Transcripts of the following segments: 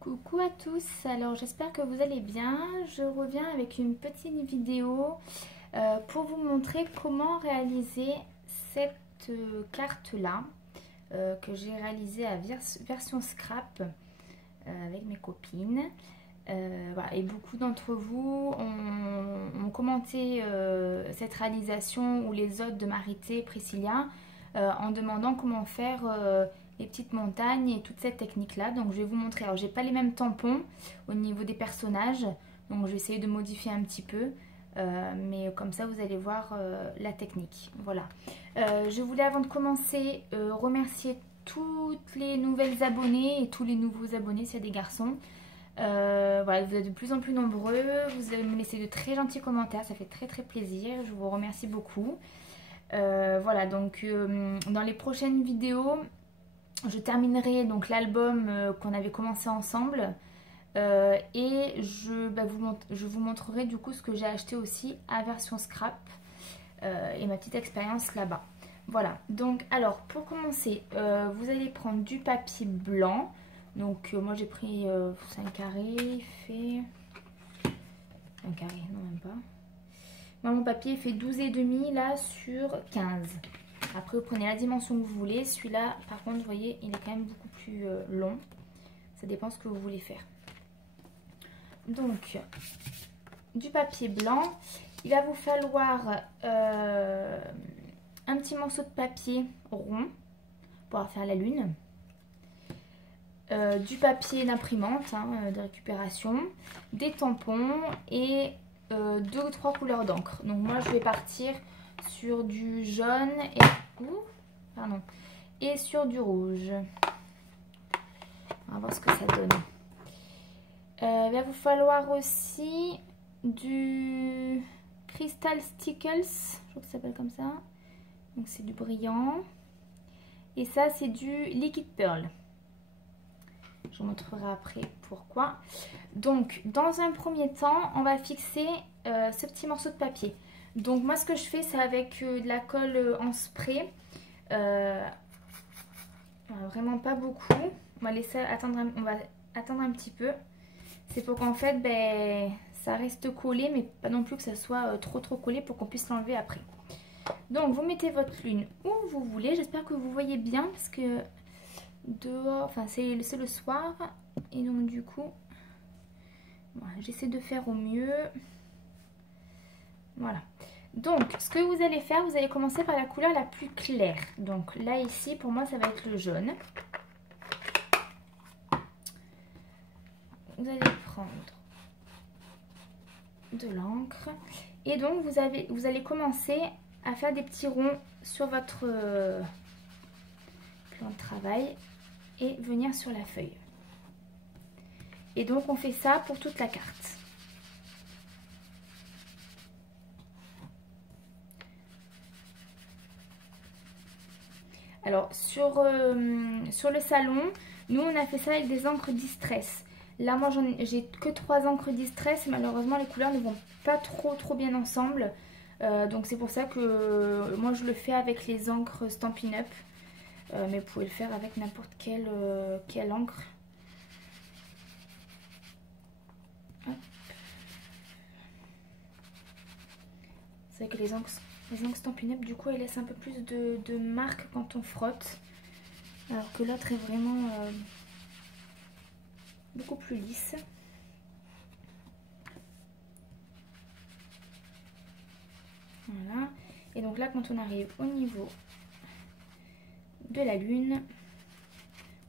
Coucou à tous, alors j'espère que vous allez bien. Je reviens avec une petite vidéo pour vous montrer comment réaliser cette carte là que j'ai réalisée à version scrap avec mes copines. Voilà. Et beaucoup d'entre vous ont commenté cette réalisation ou les autres de Marité et Priscilla en demandant comment faire les petites montagnes et toute cette technique là. Donc je vais vous montrer. Alors j'ai pas les mêmes tampons au niveau des personnages, donc je vais essayer de modifier un petit peu, mais comme ça vous allez voir la technique. Voilà. Je voulais avant de commencer remercier toutes les nouvelles abonnées et tous les nouveaux abonnés s'il y a des garçons. Voilà, vous êtes de plus en plus nombreux, vous me laissez de très gentils commentaires, ça fait très plaisir, je vous remercie beaucoup. Voilà, donc dans les prochaines vidéos, je terminerai donc l'album qu'on avait commencé ensemble et je vous montrerai du coup ce que j'ai acheté aussi à version scrap et ma petite expérience là-bas. Voilà, donc alors pour commencer, vous allez prendre du papier blanc. Donc moi j'ai pris 5 carrés, il fait... un carré, non même pas. Moi mon papier fait 12,5 là sur 15. Après vous prenez la dimension que vous voulez. Celui-là par contre vous voyez il est quand même beaucoup plus long. Ça dépend ce que vous voulez faire. Donc du papier blanc. Il va vous falloir un petit morceau de papier rond pour faire la lune. Du papier d'imprimante de récupération, des tampons et 2 ou 3 couleurs d'encre. Donc moi je vais partir sur du jaune et sur du rouge. On va voir ce que ça donne. Il va vous falloir aussi du Crystal Stickles, je crois que ça s'appelle comme ça. Donc c'est du brillant. Et ça c'est du Liquid Pearl. Je vous montrerai après pourquoi. Donc, dans un premier temps, on va fixer ce petit morceau de papier. Donc, moi, ce que je fais, c'est avec de la colle en spray. Vraiment pas beaucoup. On va laisser attendre, on va attendre un petit peu. C'est pour qu'en fait, ça reste collé, mais pas non plus que ça soit trop collé pour qu'on puisse l'enlever après. Donc, vous mettez votre lune où vous voulez. J'espère que vous voyez bien parce que... dehors, enfin c'est le soir et donc du coup voilà, j'essaie de faire au mieux. Voilà, donc ce que vous allez faire, vous allez commencer par la couleur la plus claire. Donc là ici pour moi ça va être le jaune. Vous allez prendre de l'encre et donc vous allez commencer à faire des petits ronds sur votre plan de travail et venir sur la feuille. Et donc on fait ça pour toute la carte. Alors sur le salon, nous on a fait ça avec des encres Distress. Là moi j'ai que 3 encres Distress, malheureusement les couleurs ne vont pas trop bien ensemble. Donc c'est pour ça que moi je le fais avec les encres Stampin' Up. Mais vous pouvez le faire avec n'importe quelle encre. C'est vrai que les encres Stampin' Up, du coup, elles laissent un peu plus de marque quand on frotte. Alors que l'autre est vraiment beaucoup plus lisse. Voilà. Et donc là, quand on arrive au niveau de la lune,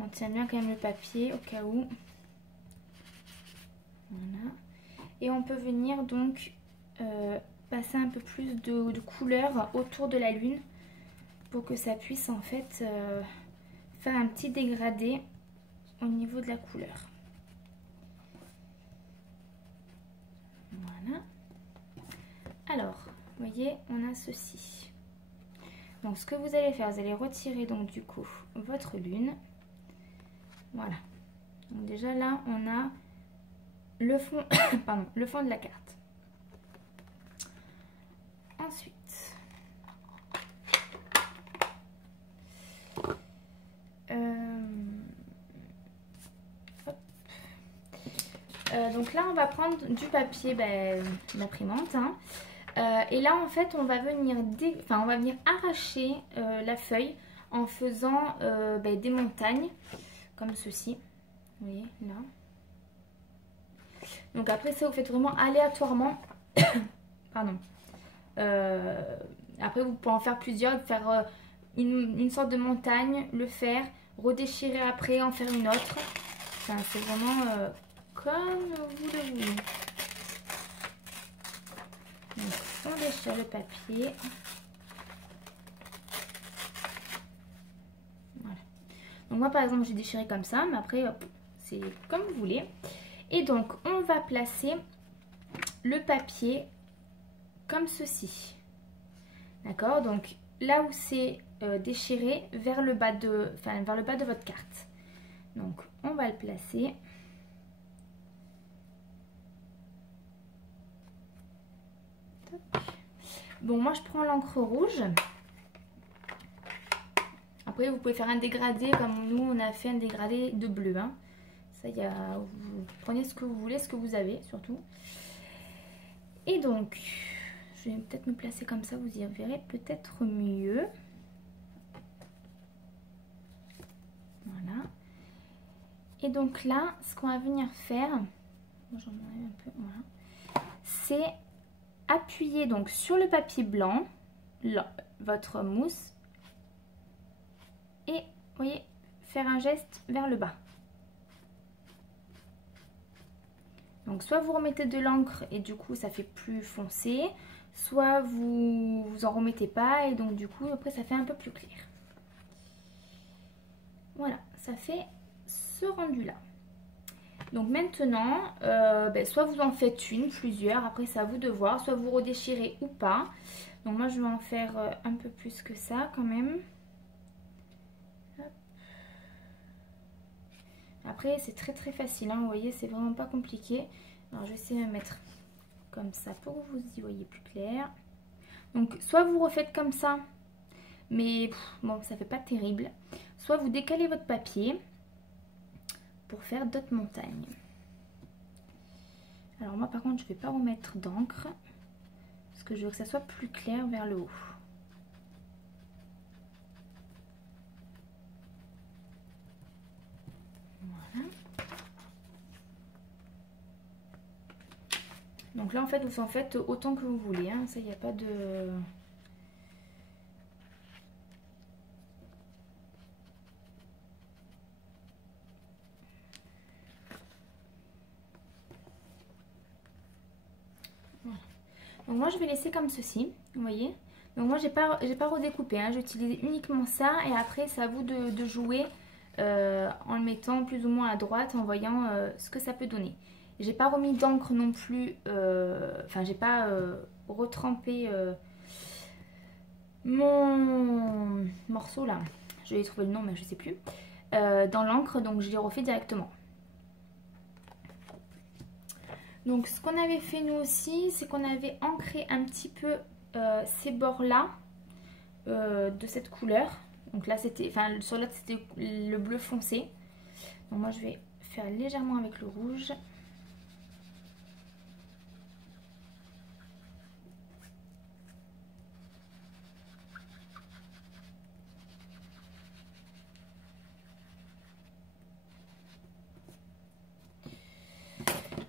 on tient bien quand même le papier au cas où. Voilà. Et on peut venir donc passer un peu plus de couleur autour de la lune pour que ça puisse en fait faire un petit dégradé au niveau de la couleur. Voilà. Alors, vous voyez, on a ceci. Donc ce que vous allez faire, vous allez retirer donc du coup votre lune. Voilà. Donc déjà là, on a le fond, pardon, le fond de la carte. Ensuite, hop, Donc là, on va prendre du papier d'imprimante. Hein. Et là, en fait, on va venir, arracher la feuille en faisant des montagnes, comme ceci. Vous voyez, là. Donc après ça, vous faites vraiment aléatoirement. Pardon. Après, vous pouvez en faire plusieurs, faire une sorte de montagne, le faire, redéchirer après, en faire une autre. Enfin, c'est vraiment comme vous le voulez. Donc, on déchire le papier. Voilà. Donc moi, par exemple, j'ai déchiré comme ça, mais après, c'est comme vous voulez. Et donc, on va placer le papier comme ceci. D'accord? Donc, là où c'est déchiré, vers le bas de votre carte. Donc, on va le placer. Bon, moi, je prends l'encre rouge. Après, vous pouvez faire un dégradé comme nous, on a fait un dégradé de bleu. Hein. Ça, vous prenez ce que vous voulez, ce que vous avez surtout. Et donc, je vais peut-être me placer comme ça, vous y verrez peut-être mieux. Voilà. Et donc là, ce qu'on va venir faire, j'en enlève un peu, voilà, c'est appuyer donc sur le papier blanc, là, votre mousse, et vous voyez, faire un geste vers le bas. Donc soit vous remettez de l'encre et du coup ça fait plus foncé, soit vous en remettez pas et donc du coup après ça fait un peu plus clair. Voilà, ça fait ce rendu là. Donc maintenant, soit vous en faites plusieurs, après c'est à vous de voir, soit vous redéchirez ou pas. Donc moi je vais en faire un peu plus que ça quand même. Hop. Après c'est très facile, hein, vous voyez, c'est vraiment pas compliqué. Alors je vais essayer de mettre comme ça pour que vous y voyez plus clair. Donc soit vous refaites comme ça, mais bon ça fait pas terrible. Soit vous décalez votre papier pour faire d'autres montagnes. Alors moi par contre je vais pas remettre d'encre parce que je veux que ça soit plus clair vers le haut. Voilà. Donc là en fait vous en faites autant que vous voulez, hein. Ça il n'y a pas de... Voilà. Donc moi je vais laisser comme ceci, vous voyez. Donc moi j'ai pas redécoupé, hein. J'ai utilisé uniquement ça et après c'est à vous de jouer en le mettant plus ou moins à droite en voyant ce que ça peut donner. J'ai pas remis d'encre non plus, enfin j'ai pas retrempé mon morceau là, je vais trouver le nom mais je sais plus, dans l'encre, donc je l'ai refait directement. Donc ce qu'on avait fait nous aussi, c'est qu'on avait ancré un petit peu ces bords là de cette couleur. Donc là c'était, enfin sur l'autre c'était le bleu foncé. Donc moi je vais faire légèrement avec le rouge.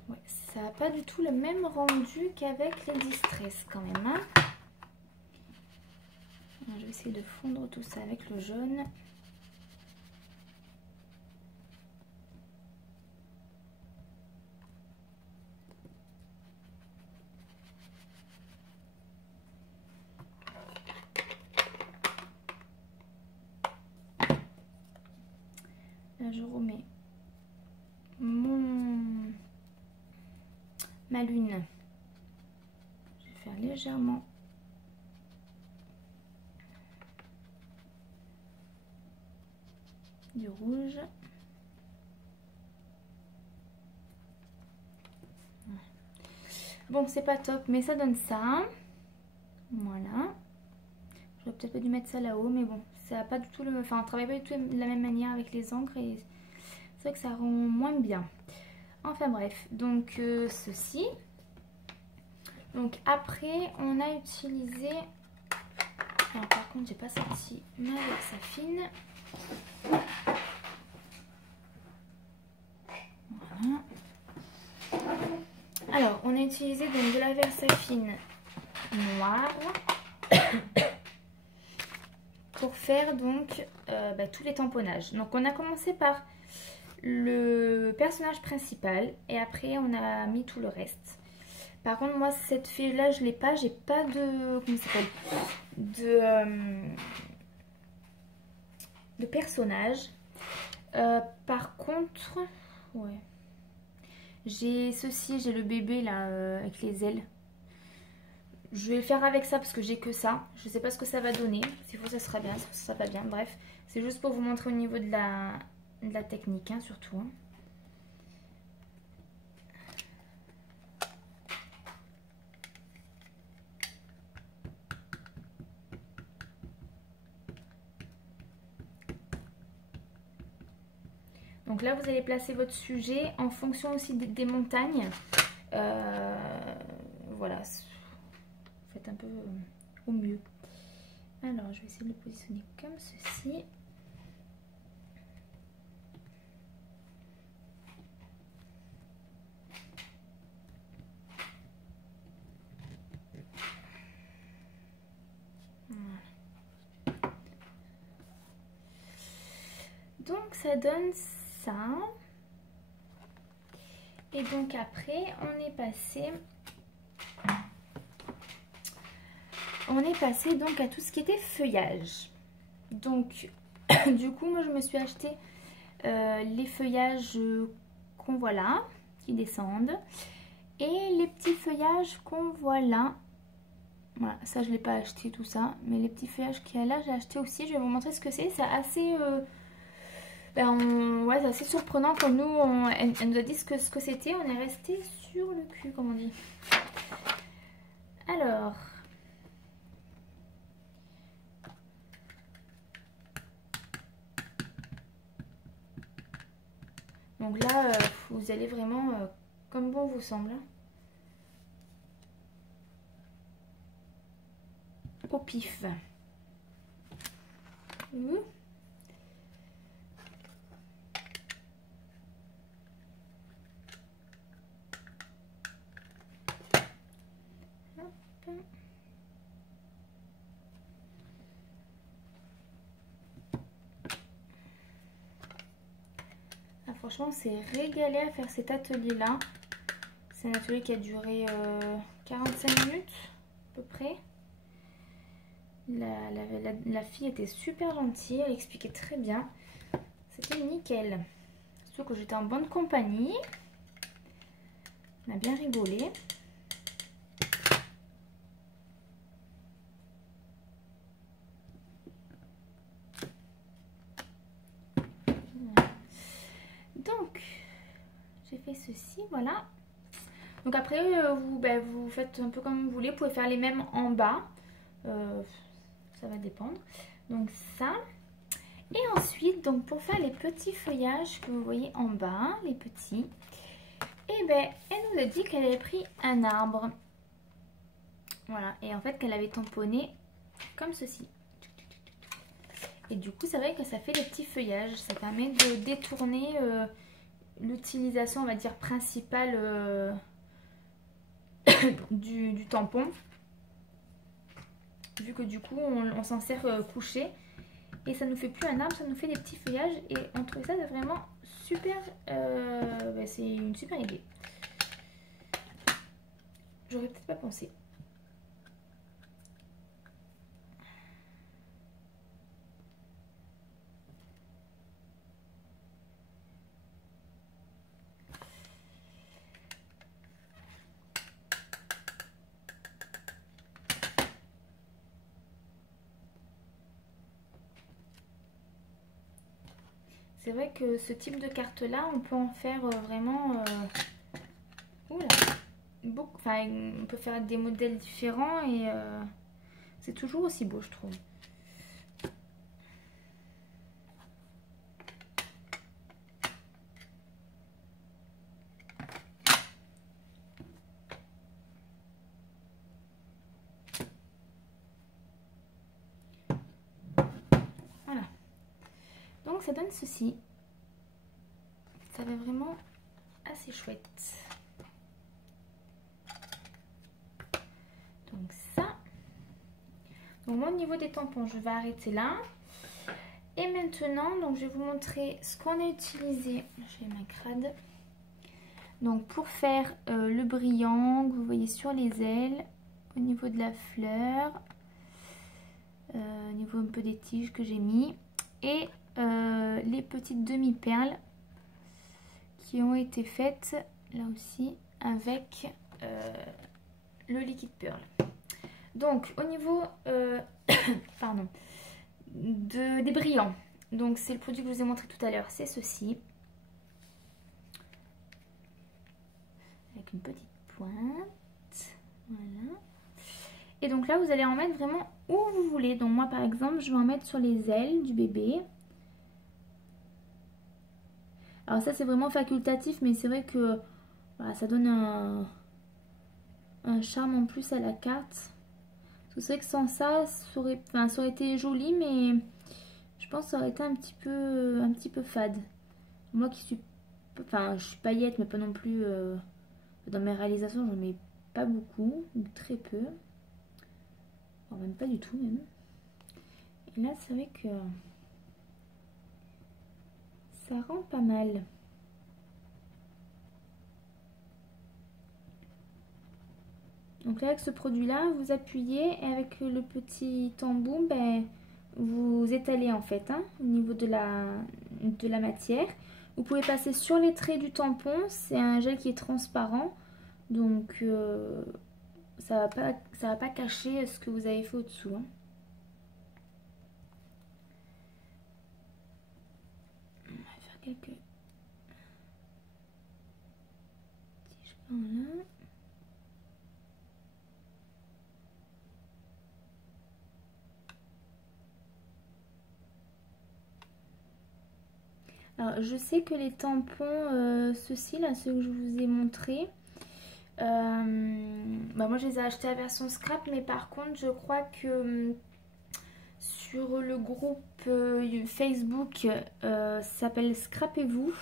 Ouais, ça n'a pas du tout le même rendu qu'avec les Distress quand même. Hein. Je vais essayer de fondre tout ça avec le jaune. Là je remets ma lune. Je vais faire légèrement du rouge. Bon, c'est pas top, mais ça donne ça. Voilà. J'aurais peut-être pas dû mettre ça là-haut, mais bon, ça a pas du tout le... Enfin, on travaille pas du tout de la même manière avec les encres et c'est vrai que ça rend moins bien. Enfin bref, donc ceci. Donc après, on a utilisé... Alors par contre, j'ai pas sorti ma Versafine. Voilà. Alors, on a utilisé donc de la Versafine noire pour faire donc tous les tamponnages. Donc on a commencé par le personnage principal et après on a mis tout le reste. Par contre moi cette feuille là je l'ai pas, j'ai pas de... comment ça s'appelle, de personnage. Par contre, ouais, j'ai ceci, j'ai le bébé là avec les ailes. Je vais le faire avec ça parce que j'ai que ça. Je sais pas ce que ça va donner. S'il faut ça sera bien, s'il faut ça sera pas bien. Bref, c'est juste pour vous montrer au niveau de la technique hein, surtout. Hein. Donc là, vous allez placer votre sujet en fonction aussi des montagnes. Voilà, faites un peu au mieux. Alors, je vais essayer de le positionner comme ceci. Voilà. Donc, ça donne ça. Et donc après, on est passé donc à tout ce qui était feuillage. Donc du coup moi je me suis acheté les feuillages qu'on voit là, qui descendent, et les petits feuillages qu'on voit là. Voilà, ça je l'ai pas acheté tout ça, mais les petits feuillages qu'il y a là j'ai acheté aussi. Je vais vous montrer ce que c'est. C'est assez ouais, c'est assez surprenant. Comme nous elle nous a dit ce que c'était, on est resté sur le cul comme on dit. Alors donc là, vous allez vraiment comme bon vous semble. Au pif. Ah, franchement, c'est régalé à faire cet atelier-là. C'est un atelier qui a duré 45 minutes à peu près. La fille était super gentille, elle expliquait très bien. C'était nickel. Surtout que j'étais en bonne compagnie. On a bien rigolé. Voilà. Donc, j'ai fait ceci, voilà. Donc après, vous faites un peu comme vous voulez. Vous pouvez faire les mêmes en bas. Ça va dépendre. Donc ça. Et ensuite, donc pour faire les petits feuillages que vous voyez en bas, les petits, et ben elle nous a dit qu'elle avait pris un arbre. Voilà. Et en fait qu'elle avait tamponné comme ceci. Et du coup, c'est vrai que ça fait des petits feuillages. Ça permet de détourner l'utilisation, on va dire, principale du tampon. Vu que du coup, on s'en sert couché. Et ça nous fait plus un arbre, ça nous fait des petits feuillages. Et on trouve ça vraiment super... c'est une super idée. J'aurais peut-être pas pensé. C'est vrai que ce type de carte là, on peut en faire vraiment oula, beaucoup. Enfin, on peut faire des modèles différents et c'est toujours aussi beau, je trouve. ça donne ceci. Ça va vraiment assez chouette. Donc ça. Donc moi au niveau des tampons, je vais arrêter là. Et maintenant, donc je vais vous montrer ce qu'on a utilisé. J'ai ma crade. Donc pour faire le brillant que vous voyez sur les ailes, au niveau de la fleur, au niveau un peu des tiges que j'ai mis, et les petites demi-perles qui ont été faites là aussi avec le liquide pearl. Donc au niveau pardon, des brillants, donc c'est le produit que je vous ai montré tout à l'heure, c'est ceci, avec une petite pointe, voilà. Et donc là vous allez en mettre vraiment où vous voulez. Donc moi par exemple je vais en mettre sur les ailes du bébé. Alors ça c'est vraiment facultatif, mais c'est vrai que voilà, ça donne un charme en plus à la carte. C'est vrai que sans ça, ça aurait été joli, mais je pense que ça aurait été un petit peu fade. Moi qui suis, je suis paillette, mais pas non plus dans mes réalisations, j'en mets pas beaucoup, ou très peu. Enfin, même pas du tout même. Et là c'est vrai que ça rend pas mal. Donc là avec ce produit là vous appuyez et avec le petit embout vous étalez en fait au niveau de la matière. Vous pouvez passer sur les traits du tampon, c'est un gel qui est transparent, donc ça va pas cacher ce que vous avez fait au-dessous. On va faire quelques petits là. Alors je sais que les tampons, ceux-ci là, ceux que je vous ai montrés, moi je les ai achetés à version scrap, mais par contre je crois que sur le groupe Facebook ça s'appelle Scrapez-vous,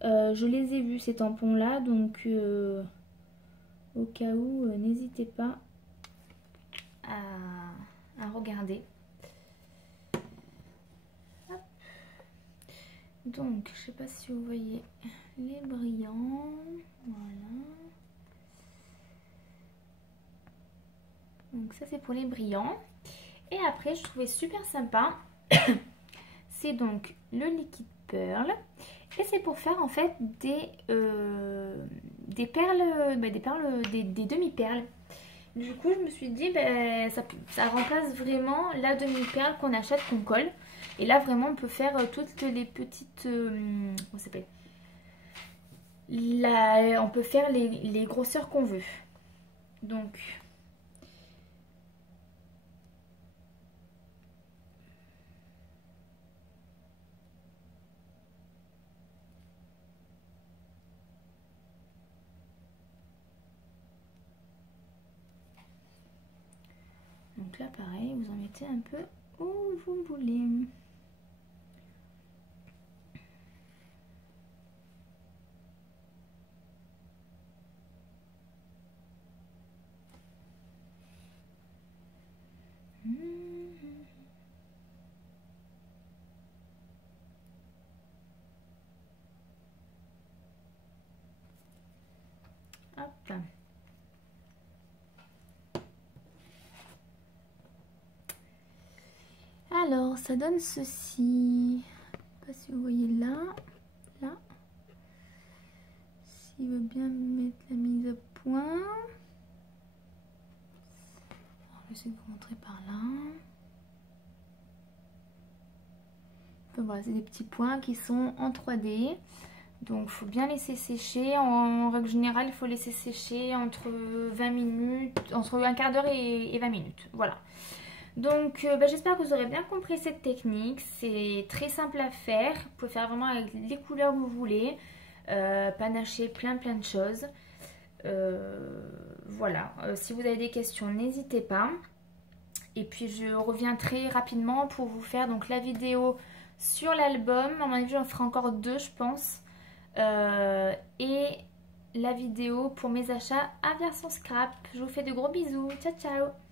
je les ai vus ces tampons là, donc au cas où n'hésitez pas à regarder. Hop. Donc je sais pas si vous voyez les brillants, voilà. Donc ça c'est pour les brillants. Et après je trouvais super sympa, c'est donc le liquide pearl. Et c'est pour faire en fait des perles, des demi-perles. Du coup je me suis dit ça remplace vraiment la demi-perle qu'on achète, qu'on colle. Et là vraiment on peut faire toutes les petites, comment ça s'appelle, on peut faire les grosseurs qu'on veut. Donc là pareil, vous en mettez un peu où vous voulez. Hop. Alors, ça donne ceci. Je sais pas si vous voyez là. S'il veut bien mettre la mise à point. Alors, je vais essayer de vous montrer par là. Enfin, voilà, c'est des petits points qui sont en 3D. Donc, il faut bien laisser sécher. En règle générale, il faut laisser sécher entre 20 minutes, entre un quart d'heure et 20 minutes. Voilà. Donc j'espère que vous aurez bien compris cette technique, c'est très simple à faire, vous pouvez faire vraiment avec les couleurs que vous voulez, panacher plein de choses. Voilà, si vous avez des questions n'hésitez pas. Et puis je reviens très rapidement pour vous faire donc la vidéo sur l'album. À mon avis, j'en ferai encore 2, je pense. Et la vidéo pour mes achats à version scrap. Je vous fais de gros bisous. Ciao, ciao!